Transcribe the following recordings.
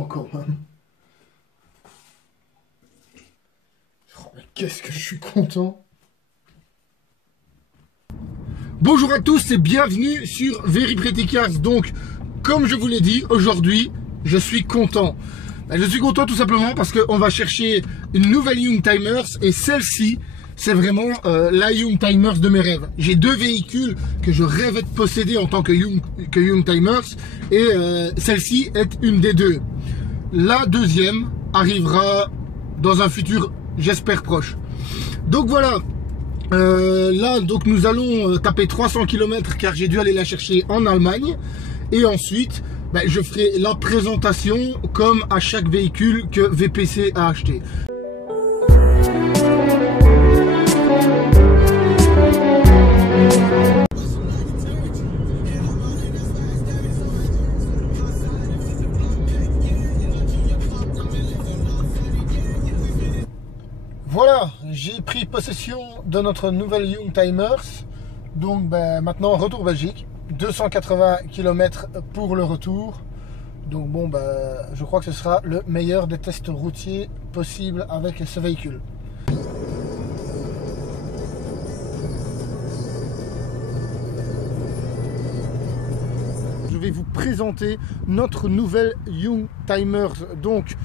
content quand même. Oh, mais qu'est-ce que je suis content. Bonjour à tous et bienvenue sur Very Pretty Cars. Donc, comme je vous l'ai dit, aujourd'hui, je suis content. Je suis content tout simplement parce qu'on va chercher une nouvelle Youngtimers et celle-ci, c'est vraiment la Youngtimers de mes rêves. J'ai deux véhicules que je rêvais de posséder en tant que Youngtimers et celle-ci est une des deux. La deuxième arrivera dans un futur, j'espère, proche. Donc voilà, là donc nous allons taper 300 km car j'ai dû aller la chercher en Allemagne. Et ensuite, je ferai la présentation comme à chaque véhicule que VPC a acheté. Voilà, j'ai pris possession de notre nouvelle Youngtimers. Donc maintenant retour Belgique, 280 km pour le retour. Donc bon, je crois que ce sera le meilleur des tests routiers possible avec ce véhicule. Je vais vous présenter notre nouvelle Youngtimers. Donc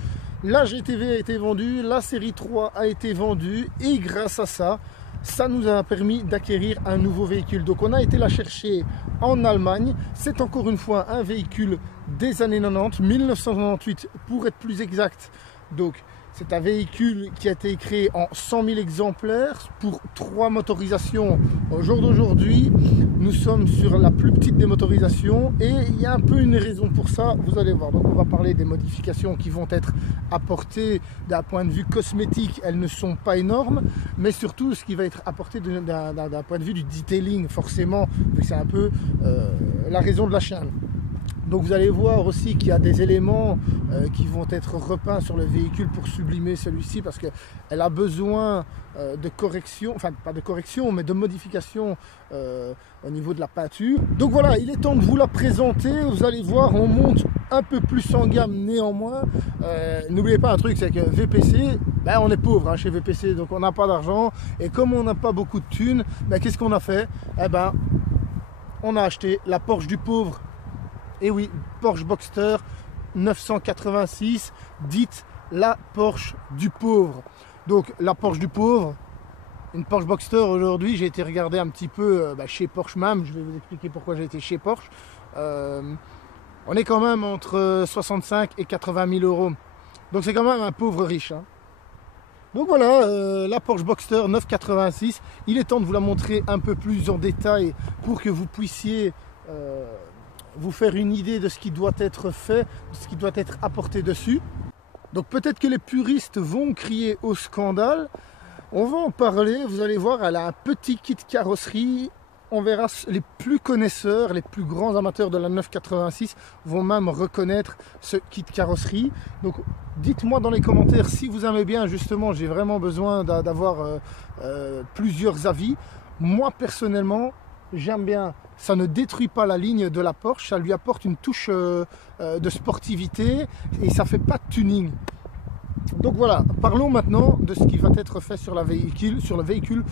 la GTV a été vendue, la série 3 a été vendue et grâce à ça, ça nous a permis d'acquérir un nouveau véhicule. Donc on a été la chercher en Allemagne. C'est encore une fois un véhicule des années 90, 1998 pour être plus exact. Donc c'est un véhicule qui a été créé en 100 000 exemplaires pour 3 motorisations. Au jour d'aujourd'hui, nous sommes sur la plus petite des motorisations et il y a un peu une raison pour ça, vous allez voir. Donc on va parler des modifications qui vont être apportées d'un point de vue cosmétique. Elles ne sont pas énormes, mais surtout ce qui va être apporté d'un point de vue du detailing, forcément, c'est un peu la raison de la chaîne. Donc vous allez voir aussi qu'il y a des éléments qui vont être repeints sur le véhicule pour sublimer celui-ci parce qu'elle a besoin de correction, enfin pas de correction mais de modification au niveau de la peinture. Donc voilà, il est temps de vous la présenter. Vous allez voir, on monte un peu plus en gamme néanmoins. N'oubliez pas un truc, c'est que VPC, on est pauvre chez VPC, donc on n'a pas d'argent. Et comme on n'a pas beaucoup de thunes, qu'est-ce qu'on a fait? On a acheté la Porsche du pauvre. Et oui, Porsche Boxster 986, dite la Porsche du pauvre. Donc la Porsche du pauvre, une Porsche Boxster aujourd'hui, j'ai été regarder un petit peu chez Porsche même, je vais vous expliquer pourquoi j'ai été chez Porsche. On est quand même entre 65 et 80 000 euros. Donc c'est quand même un pauvre riche. Donc voilà, la Porsche Boxster 986, il est temps de vous la montrer un peu plus en détail pour que vous puissiez vous faire une idée de ce qui doit être fait, de ce qui doit être apporté dessus. Donc peut-être que les puristes vont crier au scandale. On va en parler, vous allez voir, elle a un petit kit carrosserie. On verra, les plus connaisseurs, les plus grands amateurs de la 986 vont même reconnaître ce kit carrosserie. Donc dites-moi dans les commentaires si vous aimez bien, justement, j'ai vraiment besoin d'avoir plusieurs avis. Moi personnellement, j'aime bien, ça ne détruit pas la ligne de la Porsche, ça lui apporte une touche de sportivité et ça fait pas de tuning. Donc voilà, parlons maintenant de ce qui va être fait sur le véhicule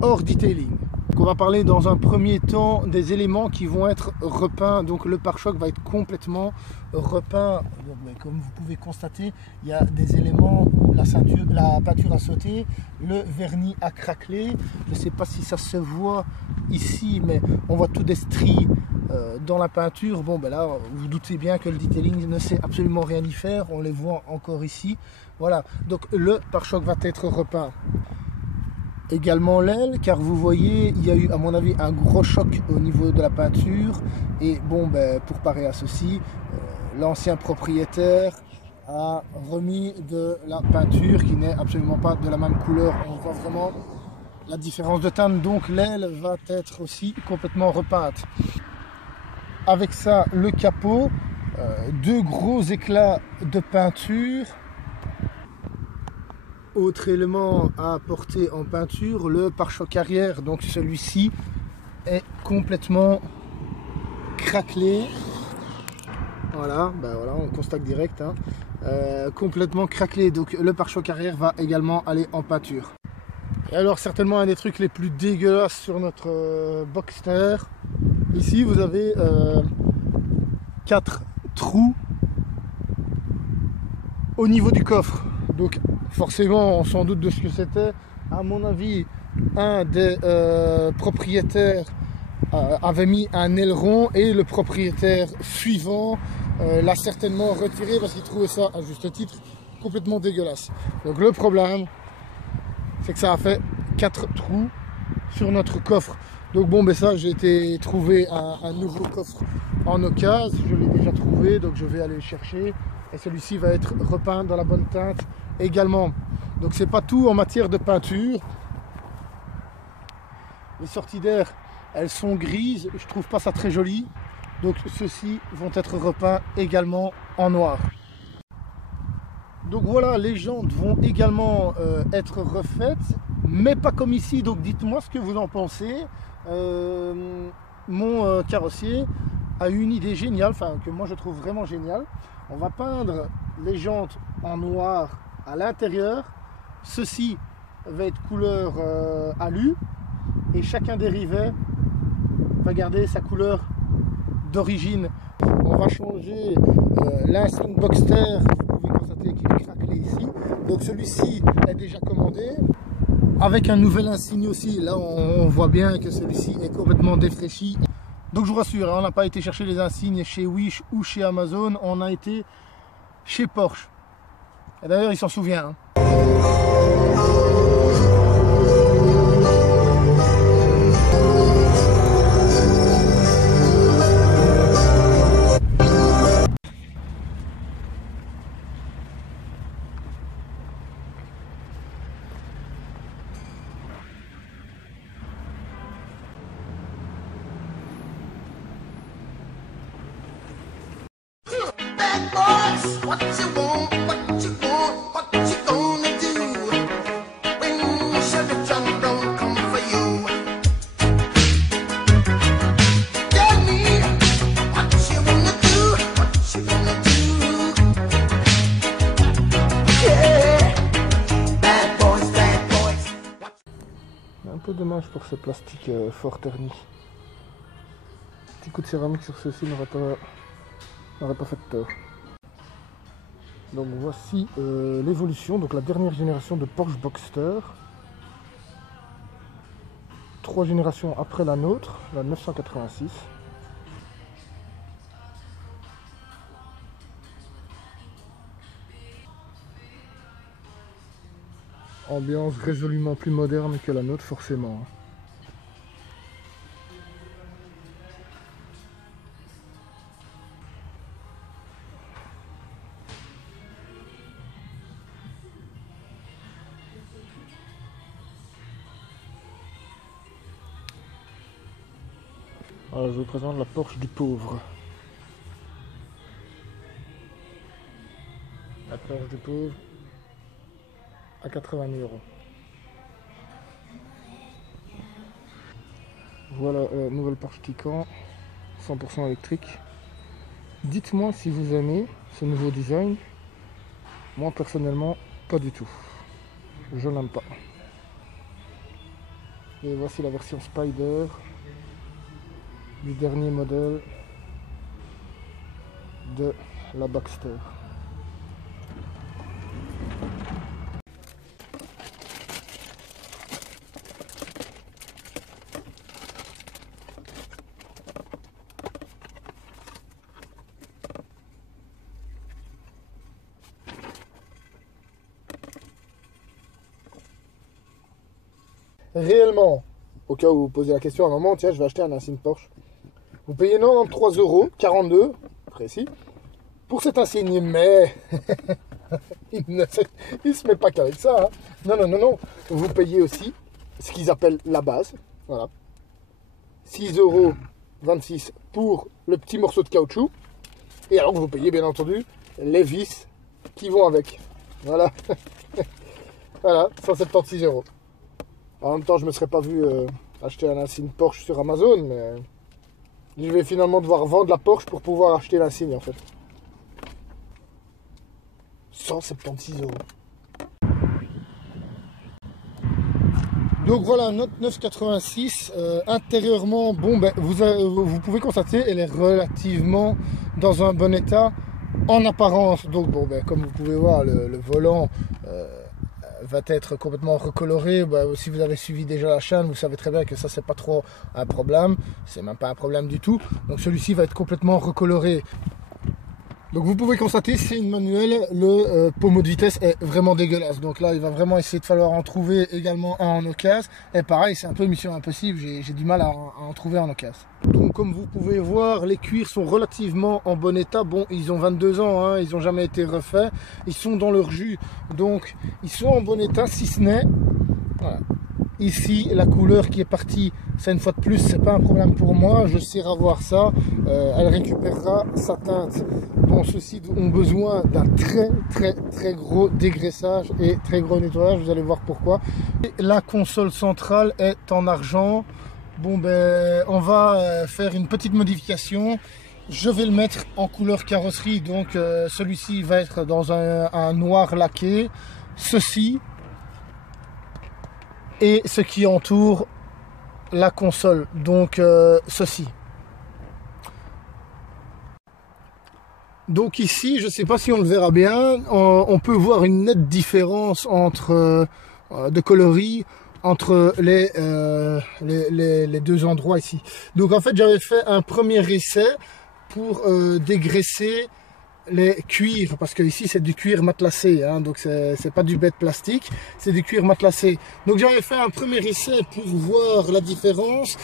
hors detailing. Donc on va parler dans un premier temps des éléments qui vont être repeints. Donc le pare-choc va être complètement repeint. Donc, comme vous pouvez constater, il y a des éléments où la peinture a sauté, le vernis a craquelé. Je ne sais pas si ça se voit ici, mais on voit tout des stries dans la peinture. Bon là, vous vous doutez bien que le detailing ne sait absolument rien y faire. On les voit encore ici. Voilà, donc le pare-choc va être repeint. Également l'aile, car vous voyez, il y a eu à mon avis un gros choc au niveau de la peinture. Et bon, pour parer à ceci, l'ancien propriétaire a remis de la peinture qui n'est absolument pas de la même couleur. On voit vraiment la différence de teinte, donc l'aile va être aussi complètement repeinte. Avec ça, le capot, deux gros éclats de peinture. Autre élément à apporter en peinture, le pare-choc arrière. Donc celui-ci est complètement craquelé. Voilà, voilà, on constate direct. complètement craquelé. Donc le pare-choc arrière va également aller en peinture. Et alors certainement un des trucs les plus dégueulasses sur notre Boxster. Ici vous avez 4 trous au niveau du coffre. Donc forcément on s'en doute de ce que c'était. À mon avis, un des propriétaires avait mis un aileron et le propriétaire suivant l'a certainement retiré parce qu'il trouvait ça, à juste titre, complètement dégueulasse. Donc le problème, c'est que ça a fait 4 trous sur notre coffre. Donc bon, ben ça, j'ai été trouver un nouveau coffre en occasion. Je l'ai déjà trouvé, donc je vais aller le chercher. Et celui-ci va être repeint dans la bonne teinte également. Donc c'est pas tout en matière de peinture. Les sorties d'air, elles sont grises, je trouve pas ça très joli. Donc ceux-ci vont être repeints également en noir. Donc voilà, les jantes vont également être refaites, mais pas comme ici. Donc dites-moi ce que vous en pensez. Mon carrossier a eu une idée géniale, enfin que moi je trouve vraiment géniale. On va peindre les jantes en noir à l'intérieur. Ceci va être couleur alu. Et chacun des rivets va garder sa couleur d'origine. On va changer l'insigne Boxster, vous pouvez constater qu'il est craquelé ici. Donc celui-ci est déjà commandé. Avec un nouvel insigne aussi, là on voit bien que celui-ci est complètement défraîchi. Donc je vous rassure, on n'a pas été chercher les insignes chez Wish ou chez Amazon, on a été chez Porsche. Et d'ailleurs il s'en souvient. What you want, what you want, what you gonna do when Chevy John don't come for you? Tell me what you wanna do, what you gonna do? Yeah, bad boys. Un peu dommage pour ce plastique fort terni. Petit coup de céramique sur ceci n'aurait pas fait de tort. Donc voici l'évolution, donc la dernière génération de Porsche Boxster. 3 générations après la nôtre, la 986. Ambiance résolument plus moderne que la nôtre forcément. Alors, je vous présente la Porsche du pauvre. La Porsche du pauvre à 80 000 €. Voilà la nouvelle Porsche Taycan 100% électrique. Dites-moi si vous aimez ce nouveau design. Moi personnellement, pas du tout. Je l'aime pas. Et voici la version Spider du dernier modèle de la Boxster. Réellement, au cas où vous posez la question à un moment, tiens, je vais acheter un insigne Porsche. Vous payez 93 €, 42 précis, pour cet insigne, mais il ne se met pas qu'avec ça. Hein. Non. Vous payez aussi ce qu'ils appellent la base. Voilà. 6,26 € pour le petit morceau de caoutchouc. Et alors vous payez bien entendu les vis qui vont avec. Voilà. Voilà, 176 €. En même temps, je ne me serais pas vu acheter un insigne Porsche sur Amazon, mais je vais finalement devoir vendre la Porsche pour pouvoir acheter l'insigne en fait. 176 €. Donc voilà, notre 986, intérieurement, bon, ben, vous pouvez constater, elle est relativement dans un bon état en apparence. Donc bon, ben, comme vous pouvez voir, le volant va être complètement recoloré. Ben, si vous avez suivi déjà la chaîne, vous savez très bien que ça, c'est pas trop un problème. C'est même pas un problème du tout. Donc celui-ci va être complètement recoloré. Donc vous pouvez constater, c'est une manuelle, le pommeau de vitesse est vraiment dégueulasse. Donc là, il va vraiment essayer de falloir en trouver également un en occasion. Et pareil, c'est un peu mission impossible, j'ai du mal à en trouver en occasion. Donc comme vous pouvez voir, les cuirs sont relativement en bon état. Bon, ils ont 22 ans, hein, ils n'ont jamais été refaits. Ils sont dans leur jus, donc ils sont en bon état, si ce n'est... Voilà. Ici, la couleur qui est partie, ça une fois de plus, c'est pas un problème pour moi. Je sais revoir ça. Elle récupérera sa teinte. Bon, ceux-ci ont besoin d'un très gros dégraissage et très gros nettoyage. Vous allez voir pourquoi. Et la console centrale est en argent. Bon, ben, on va faire une petite modification. Je vais le mettre en couleur carrosserie. Donc, celui-ci va être dans un noir laqué. Ceci et ce qui entoure la console, donc ceci. Donc ici, je ne sais pas si on le verra bien, on peut voir une nette différence entre de coloris entre les deux endroits ici. Donc en fait, j'avais fait un premier essai pour dégraisser les cuirs, parce que ici c'est du cuir matelassé, hein, donc c'est pas du bête plastique, c'est du cuir matelassé. Donc j'avais fait un premier essai pour voir la différence,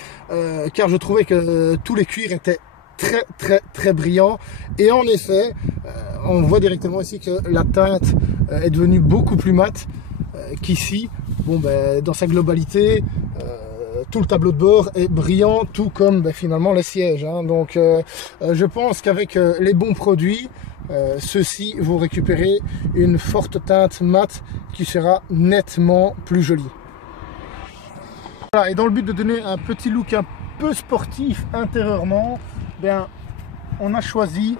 car je trouvais que tous les cuirs étaient très brillants, et en effet on voit directement ici que la teinte est devenue beaucoup plus mate qu'ici. Bon, ben, dans sa globalité, tout le tableau de bord est brillant, tout comme ben, finalement les sièges, hein. Donc je pense qu'avec les bons produits, ceux-ci vont récupérer une forte teinte mate qui sera nettement plus jolie. Voilà, et dans le but de donner un petit look un peu sportif intérieurement, bien, on a choisi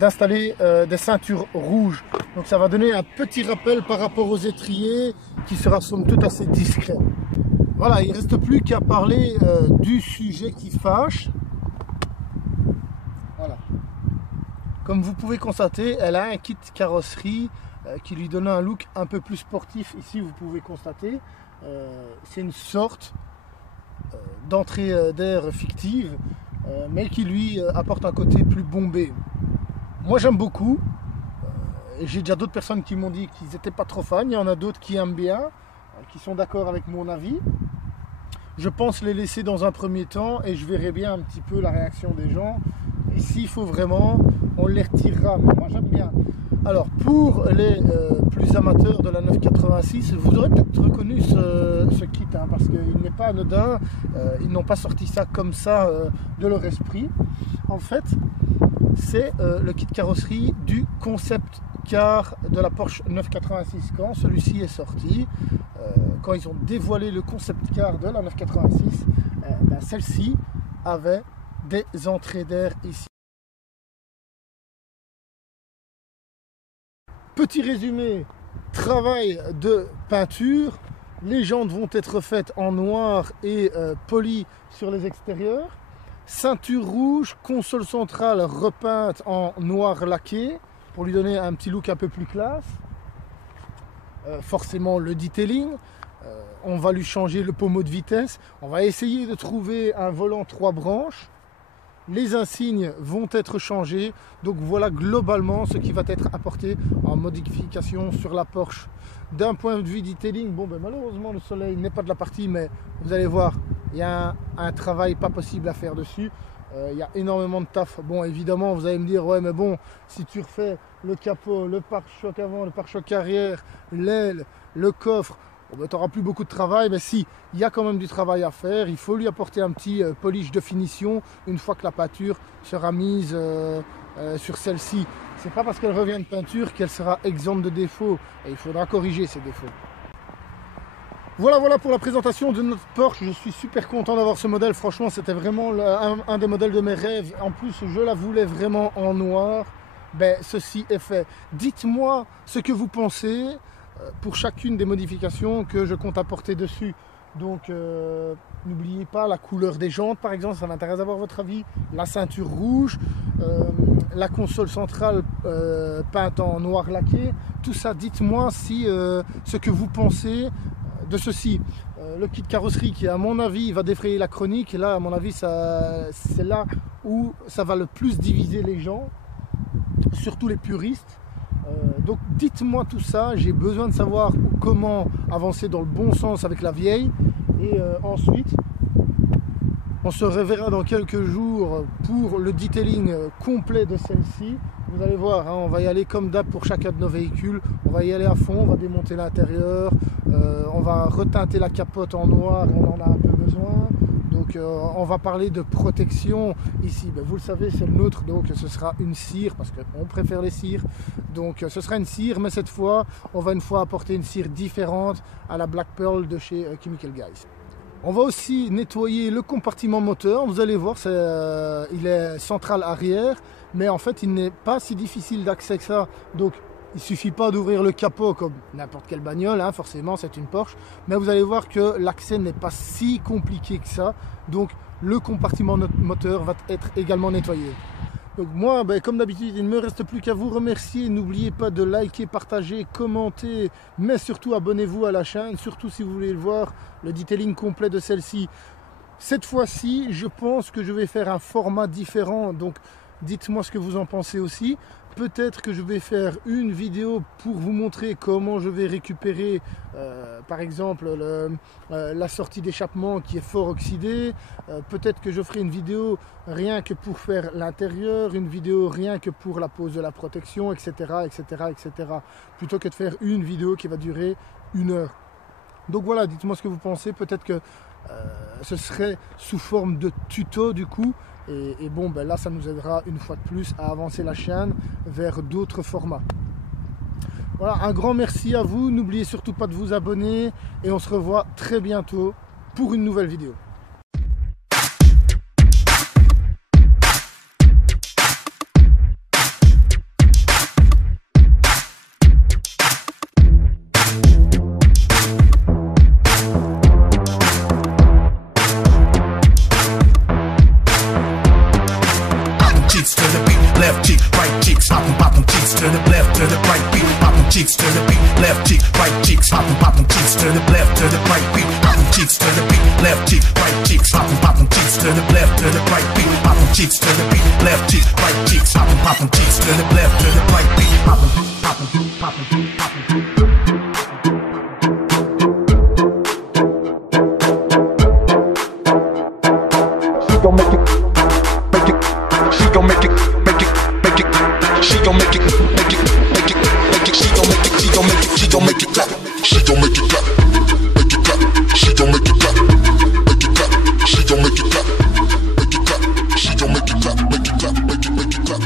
d'installer des ceintures rouges. Donc ça va donner un petit rappel par rapport aux étriers qui sera somme toute assez discret. Voilà, il ne reste plus qu'à parler du sujet qui fâche. Voilà. Comme vous pouvez constater, elle a un kit carrosserie qui lui donne un look un peu plus sportif. Ici, vous pouvez constater, c'est une sorte d'entrée d'air fictive, mais qui lui apporte un côté plus bombé. Moi, j'aime beaucoup. J'ai déjà d'autres personnes qui m'ont dit qu'ils n'étaient pas trop fans. Il y en a d'autres qui aiment bien, qui sont d'accord avec mon avis. Je pense les laisser dans un premier temps et je verrai bien un petit peu la réaction des gens. Et s'il faut vraiment, on les retirera. Mais moi j'aime bien. Alors pour les plus amateurs de la 986, vous aurez peut-être reconnu ce kit, hein, parce qu'il n'est pas anodin. Ils n'ont pas sorti ça comme ça de leur esprit. En fait, c'est le kit carrosserie du concept car de la Porsche 986 quand celui-ci est sorti. Quand ils ont dévoilé le concept car de la 986, ben celle-ci avait des entrées d'air ici. Petit résumé, travail de peinture, les jantes vont être faites en noir et polies sur les extérieurs, ceinture rouge, console centrale repeinte en noir laqué pour lui donner un petit look un peu plus classe. Forcément le detailing, on va lui changer le pommeau de vitesse, on va essayer de trouver un volant 3 branches, les insignes vont être changés. Donc voilà globalement ce qui va être apporté en modification sur la Porsche. D'un point de vue detailing, bon ben malheureusement le soleil n'est pas de la partie, mais vous allez voir, il y a un travail pas possible à faire dessus. Il y a énormément de taf. Bon, évidemment, vous allez me dire, ouais, mais bon, si tu refais le capot, le pare-choc avant, le pare-choc arrière, l'aile, le coffre, bon, ben, tu n'auras plus beaucoup de travail. Mais si, il y a quand même du travail à faire. Il faut lui apporter un petit polish de finition une fois que la peinture sera mise sur celle-ci. C'est pas parce qu'elle revient de peinture qu'elle sera exempte de défauts. Et il faudra corriger ces défauts. Voilà pour la présentation de notre Porsche. Je suis super content d'avoir ce modèle. Franchement, c'était vraiment un des modèles de mes rêves. En plus, je la voulais vraiment en noir. ben, ceci est fait. Dites-moi ce que vous pensez pour chacune des modifications que je compte apporter dessus. Donc n'oubliez pas la couleur des jantes par exemple, ça m'intéresse d'avoir votre avis. La ceinture rouge, la console centrale peinte en noir laqué. Tout ça, dites-moi si ce que vous pensez de ceci. Le kit carrosserie qui à mon avis va défrayer la chronique. Et là à mon avis c'est là où ça va le plus diviser les gens, surtout les puristes. Donc dites-moi tout ça, j'ai besoin de savoir comment avancer dans le bon sens avec la vieille. Et ensuite, on se reverra dans quelques jours pour le detailing complet de celle-ci. Vous allez voir, hein, on va y aller comme d'hab pour chacun de nos véhicules. On va y aller à fond, on va démonter l'intérieur, on va reteinter la capote en noir, on en a un peu besoin. Donc on va parler de protection ici, ben, vous le savez c'est le nôtre, donc ce sera une cire parce qu'on préfère les cires. Donc ce sera une cire, mais cette fois on va une fois apporter une cire différente à la Black Pearl de chez Chemical Guys. On va aussi nettoyer le compartiment moteur, vous allez voir il est central arrière, mais en fait il n'est pas si difficile d'accès que ça. Donc il ne suffit pas d'ouvrir le capot comme n'importe quelle bagnole, hein, forcément c'est une Porsche, mais vous allez voir que l'accès n'est pas si compliqué que ça, donc le compartiment moteur va être également nettoyé. Donc moi, ben, comme d'habitude, il ne me reste plus qu'à vous remercier. N'oubliez pas de liker, partager, commenter, mais surtout abonnez-vous à la chaîne, surtout si vous voulez voir le detailing complet de celle-ci. Cette fois-ci, je pense que je vais faire un format différent, donc dites-moi ce que vous en pensez aussi. Peut-être que je vais faire une vidéo pour vous montrer comment je vais récupérer par exemple la sortie d'échappement qui est fort oxydée. Peut-être que je ferai une vidéo rien que pour faire l'intérieur, une vidéo rien que pour la pose de la protection, etc. Plutôt que de faire une vidéo qui va durer 1 heure. Donc voilà, dites-moi ce que vous pensez. Peut-être que ce serait sous forme de tuto du coup. Et bon, ben là, ça nous aidera une fois de plus à avancer la chaîne vers d'autres formats. Voilà, un grand merci à vous. N'oubliez surtout pas de vous abonner. Et on se revoit très bientôt pour une nouvelle vidéo. Left cheek, right cheeks, pop them cheeks to the left, to the right beat, pop them cheeks to the beat, left cheek, right cheeks, pop them cheeks to the left, to the right beat, pop them cheeks to the beat, left cheek, right cheeks, pop them cheeks to the left, to the right beat, pop them cheeks to the beat, left cheek, right cheeks, pop them cheeks to the left, to the right beat, pop them. She gon' make it, make it. She gon' make it, make it, make it. She gon' make it, make it, make it, make it. She gon' make it, she gon' make it, she gon' make it clap. She gon' make it clap, make it clap. She gon' make it clap, make it clap. She gon' make it clap, make it clap. She gon' make it clap, make it clap, make it clap.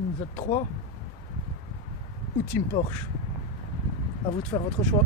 Team Z3 ou Team Porsche. À vous de faire votre choix.